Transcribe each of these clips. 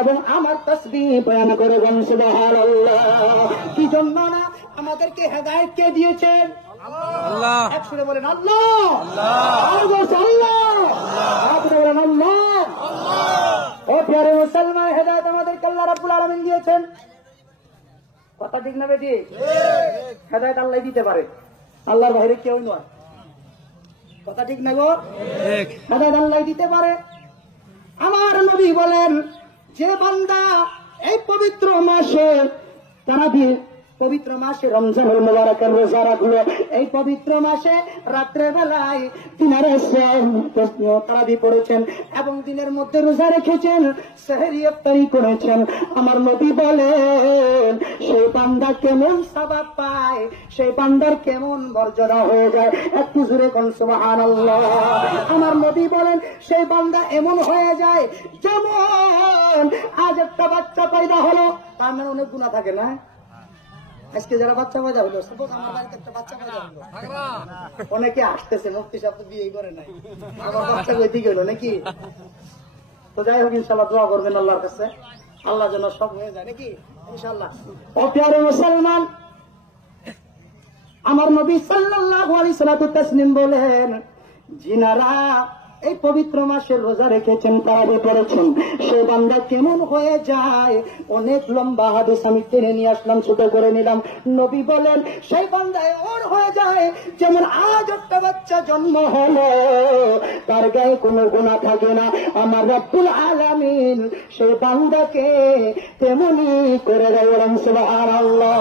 এবং আমার তাসবিহ বয়ান করে বলেন সুবহানাল্লাহ। কি জন্য না? আমাদেরকে হেদায়েত কে দিয়েছেন? আল্লাহ। একসাথে বলেন আল্লাহ। বলেন আল্লাহ। ও প্রিয় মুসলমান, হেদায়েত আমাদেরকে আল্লাহ রাব্বুল আলামিন দিয়েছেন। কথা ঠিক না বেটি? হেদায়েত আল্লাহ দিতে পারে, আল্লাহর বাইরে কেউ নয়। কথা ঠিক না গো? হেদায়েত আল্লাহ দিতে পারে। আমার নবী বলেন, যে বান্দা এই পবিত্র মাসে তারাবি, পবিত্র মাসে রমজানুল মুবারকের রোজা রাখলো, এই পবিত্র মাসে রাত্রে বেলায় দিনারে তারাবি পড়েছেন এবং দিনের মধ্যে রোজা রেখেছেন, সেহরি ইফতারি করেছেন, আমার নবী বলেন সেই বান্দা কেমন সওয়াব পায়, সেই বান্দার কেমন মর্যাদা হয়ে যায়। একটু জোরে কোন সুবহানাল্লাহ। আমার নবী বলেন সেই বান্দা এমন হয়ে যায় যেমন আজ একটা বাচ্চা পয়দা হলো, তার মানে অনেক গুনাহ থাকে না? আজকে যারা বাচ্চা পয়দা হলো, সাপোজ আমার বাড়িতে একটা বাচ্চা পয়দা হলো, অনেকে আসতেছে, মুফতি সাহেব তো বিয়ে করে নাই, আমার বাচ্চা ওইদিকে হলো নাকি? তো যাই হোক, ইনশাল্লাহ দোয়া করবেন আল্লাহর কাছে, আল্লাহ যেন সব হয়ে যায় নাকি ইনশাল্লাহ। ও প্রিয় মুসলমান, আমার নবী সাল্লাল্লাহু আলাইহি ওয়াসাল্লাম বলেন, যিনারা এই পবিত্র মাসের রোজা রেখেছেন, তারাবি পড়েছেন, সে বান্দা কেমন হয়ে যায়। অনেক লম্বা হাদিস আমি টেনে নিয়ে আসলাম, ছোট করে নিলাম। নবী বলেন সেই বান্দা এমন হয়ে যায় যেমন আজ একটা বাচ্চা জন্ম হলো, তার গায়ে কোনো গুনাহ থাকে না। আমার রব্বুল আলামিন সেই বান্দাকে তেমনি করে দেয়। সুবহানাল্লাহ।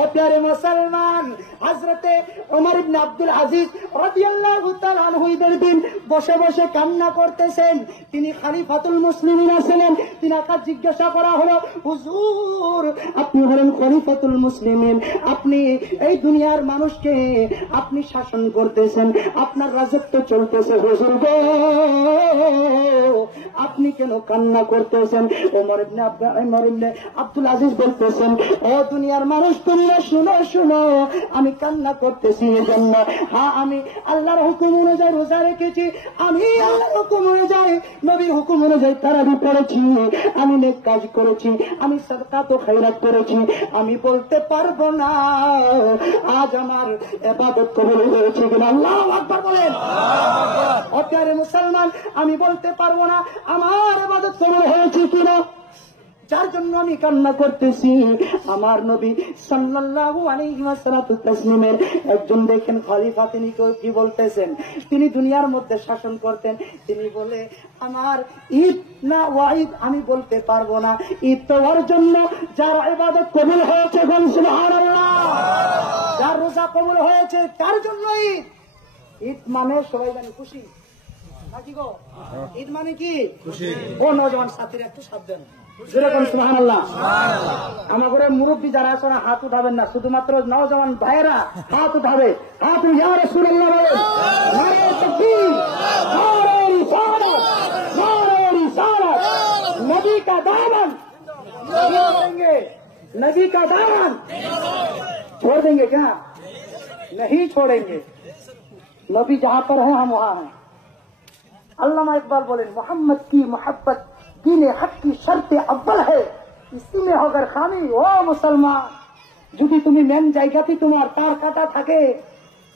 ও প্রিয় মুসলমান, হযরতে ওমর ইবনে আব্দুল আজিজ রাদিয়াল্লাহু তাআলা আনহু ঈদের দিন বসে বসে কান্না করতেছেন। তিনি খলিফাতুল মুসলিমিন ছিলেন। তিনাকে জিজ্ঞাসা করা হলো, হুজুর আপনি হলেন খলিফাতুল মুসলিমিন, আপনি এই দুনিয়ার মানুষকে আপনি শাসন করতেছেন, আপনার রাজত্ব চলতেছে, হুজুর গো আপনি কেন কান্না করতেছেন? ওমর ইবনে আব্দুল আজিজ বলতেছেন, ও দুনিয়ার মানুষ তোমরা শুনো শুনো, আমি কান্না করতেছি এজন্য, হ্যাঁ আমি আল্লাহর হুকুম অনুযায়ী রোজা রেখেছি, আমি আল্লাহর হুকুম অনুযায়ী নবীর হুকুম অনুযায়ী তারাবি পড়েছি, আমি নেক কাজ করেছি, আমি সাদকাত ও খায়রাত করেছি। আমি বলতে পারবো না আজ আমার ইবাদত কবুল হয়েছে কিনা। আল্লাহু আকবার বলেন। ও প্রিয় মুসলমান, আমি বলতে পারবো না আমার ইবাদত কবুল হয়েছে কিনা, যার জন্য আমি কান্না করতেছি। আমার নবী সাল্লাল্লাহু আলাইহি ওয়াসাল্লামের একজন দেখেন খলিফা, তিনি কি বলতেছেন? তিনি দুনিয়ার মধ্যে শাসন করতেন। তিনি বলে, আমার ঈদ না ওয়াঈদ আমি বলতে পারবো না, ঈদ তো ওর জন্য যার ইবাদত কবুল হয়েছে, সুবহানাল্লাহ। যার রোজা কবুল হয়েছে তার জন্য ঈদ। ঈদ মানে সবাই জানে খুশি নাকি গো? ঈদ মানে কি? খুশি। ও নওজওয়ান সাথীরা একটু সাবধান, যেরকম সুবহানাল্লাহ। আমার ঘরে মুরব্বী যারা আছে না হাত উঠাবেন না, শুধুমাত্র নওজওয়ান ভাইয়েরা হাত উঠাবে। হাত ইয়া রাসূলুল্লাহ বলেন, নারে তাকবীর, নারে রিসালাত, নারে রিসালাত, নবী का दामन छोड़ेंगे, नबी का दामन छोड़ देंगे क्या? नहीं छोड़ेंगे। नबी जहां पर है हम वहां हैं। अल्लामा इकबाल बोलेन, मोहम्मद की मोहब्बत दीने हक की शर्त अव्वल है, इसी में अगर खामी ও মুসলমান, যদি তুমি মেন জায়গাতে তোমার তার কাটা থাকে,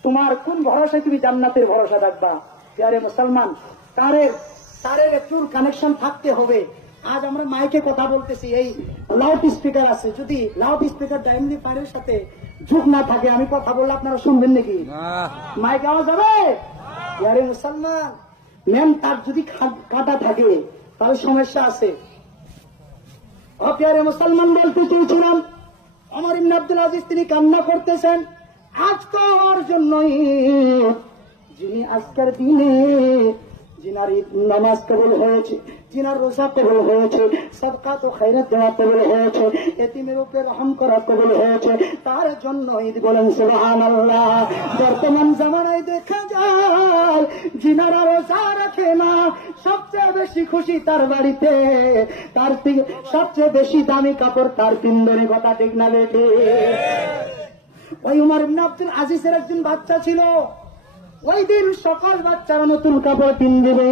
তোমার কোন ভরসায় তুমি জান্নাতের ভরসা রাখবা? প্রিয় মুসলমান, তারের একটু কানেকশন থাকতে হবে। আজ আমরা মাইকে কথা বলতেছি, এই লাউড স্পিকার আছে, যদি লাউড স্পিকার অ্যাম্পলিফায়ারের সাথে যোগ না থাকে, আমি কথা বললে আপনারা শুনবেন নাকি? মাইকে আওয়াজ যাবে? প্রিয় মুসলমান, মেন তার যদি কাটা থাকে তাহলে সমস্যা আছে। প্রিয় মুসলমান, বলতে চেয়েছিলাম ওমর ইবনে আব্দুল আজিজ তিনি কান্না করতেছেন, আজকে ওর জন্যই যিনি আজকের দিনে जिनार नामाज कबूल হয়েছে, जिनार रोजा कबूल হয়েছে, সাদকা ও খায়রাত দেওয়া কবুল হয়েছে, এতিমের উপরে রহম করা কবুল হয়েছে, তার জন্য ঈদ বলেন সুবহানাল্লাহ। বর্তমান জামানায় দেখা যায় जिनारा রোজা রাখে না, সবচেয়ে বেশি খুশি তার বাড়িতে, তার সবচেয়ে বেশি দামি কাপড় তার পিন্দরে। কথা ঠিক না বেঠি? ওই উমর ইবনে আব্দুল আজিজের একজন বাচ্চা ছিল, ওই দিন সকল বাচ্চারা নতুন কাপড় কিনবে।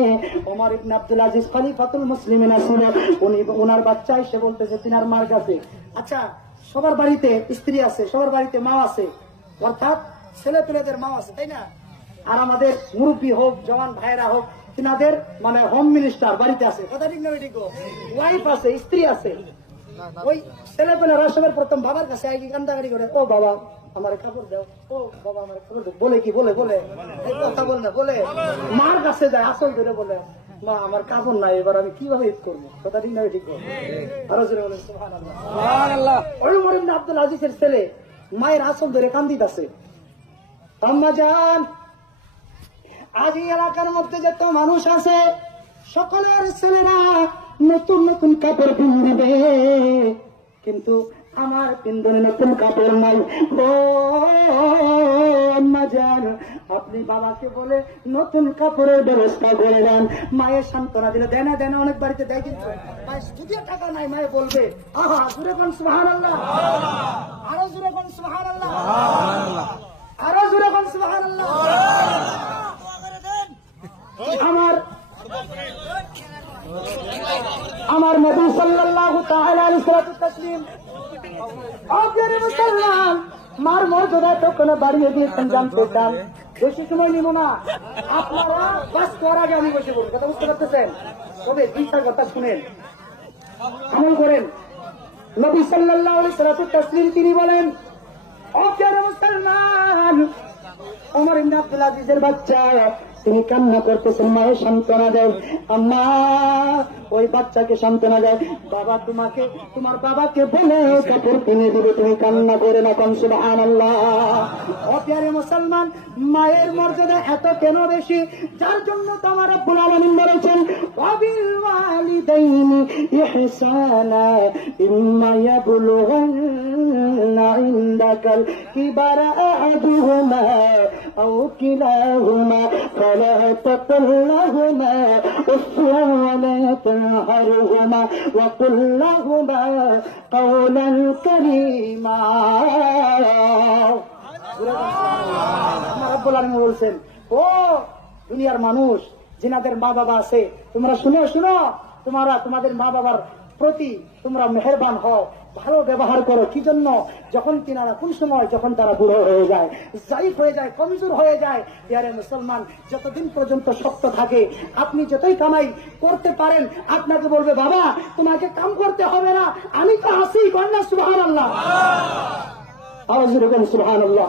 ওমর ইবনে আব্দুল আজিজ খলিফাতুল মুসলিমিন ছিল, উনি ওনার বাচ্চা এসে বলতেছে তিনার মার কাছে, আচ্ছা সবার বাড়িতে স্ত্রী আছে, সবার বাড়িতে মা আছে, অর্থাৎ ছেলে পেলেদের মা আছে, তাই না? আর আমাদের মুরব্বী হোক, জওয়ান ভাইরা হোক, তিনাদের মানে হোম মিনিস্টার বাড়িতে আছে, কথা ঠিক না ঠিক? ওয়াইফ আছে, স্ত্রী আছে। ওই ছেলে পেলেরা সবার প্রথম বাবার কাছে আগে কান্দাকাটি করে, ও বাবা আমার কাপড় দাও, ও বাবা আমার কাপড় দাও, বলে কি বলে বলে এই কথা বল না, বলে মার কাছে যায় আসল ধরে বলে, মা আমার কাপড় নাই, এবার আমি কিভাবে ঈদ করবো, কথা ঠিক না ঠিক? আরো জোরে বলেন সুবহানাল্লাহ। ওই ওমর ইবনে আব্দুল আজিজের ছেলে মায়ের আসল ধরে কান্দিতেছে, আম্মা জান আজ এই এলাকার মধ্যে যত মানুষ আছে সকলের ছেলেরা নতুন নতুন কাপড় পিনবে, কিন্তু আমার পিন্দনে নতুন কাপড় নাই। ও আম্মা জান আপনি বাবাকে বলে নতুন কাপড়ের ব্যবস্থা করে দেন। মায়ের সান্ত্বনা দিলে, দেয় না দেয় না, অনেক বাড়িতে দেয়, কিন্তু যদিও টাকা নাই মায়ে বলবে, আহা জোরে কোন সুবহানাল্লাহ, আরো জোরে কোন সুবহানাল্লাহ, আরো জোরে কোন সুবহানাল্লাহ। আমার নবী সাল্লাল্লাহু তাআলা আলাইহি ওয়াসাল্লাম আপনার মুসলমান মার মর্যাদা তো কোনো বাড়িয়ে দিয়েছেন, জানতে চান? বেশি সময় নিব না, আপনারা বাস করার আগে আমি বসে বলবো, কথা বুঝতে পারতেছেন? তবে দুইটার কথা শুনেন, আমল করেন। নবী সাল্লাল্লাহু আলাইহি ওয়াসাল্লাম তিনি বলেন, আপনার মুসলমান ওমর ইবনে আব্দুল আজিজের বাচ্চা তিনি কান্না করতেছেন, মায়ের সান্ত্বনা দেয়, আম্মা ওই বাচ্চাকে সান্ত্বনা দেয়, বাবা তোমাকে তোমার বাবাকে বলে কাপড় কিনে দিবে, তুমি কান্না করে না, কোন সুবহানাল্লাহ। ও প্রিয় মুসলমান, মায়ের মর্যাদা এত কেন বেশি, যার জন্য তোমার রব্বুল আলামিন বলেছেন, ওয়াবিল ওয়ালিদাইনি ইহসানা ইম্মা ইয়াবলুগান্না ইনদাকাল কিবারা আহাদুহুমা আও কিলাহুমা فلا تقل لهما اف ولا تنهرهما وقل لهما قولا كريما। রব্বুল আলামিন বলছেন, ও দুনিয়ার মানুষ যিনাদের মা বাবা আছে, তোমরা শুনো শুনো, তোমরা তোমাদের মা বাবার প্রতি তোমরা মেহেরবান হও, ভালো ব্যবহার করো। কি জন্য? যখন তিনারা কোন সময় যখন তারা বুড়ো হয়ে যায়, জাইফ হয়ে যায়, কমজোর হয়ে যায়, ইয়ারে মুসলমান যতদিন পর্যন্ত শক্ত থাকে, আপনি যতই কামাই করতে পারেন, আপনাকে বলবে বাবা তোমাকে কাম করতে হবে না, আমি তো আছি, কন্যা সুবহানাল্লাহ, আওয়াজ করে সুবহানাল্লাহ।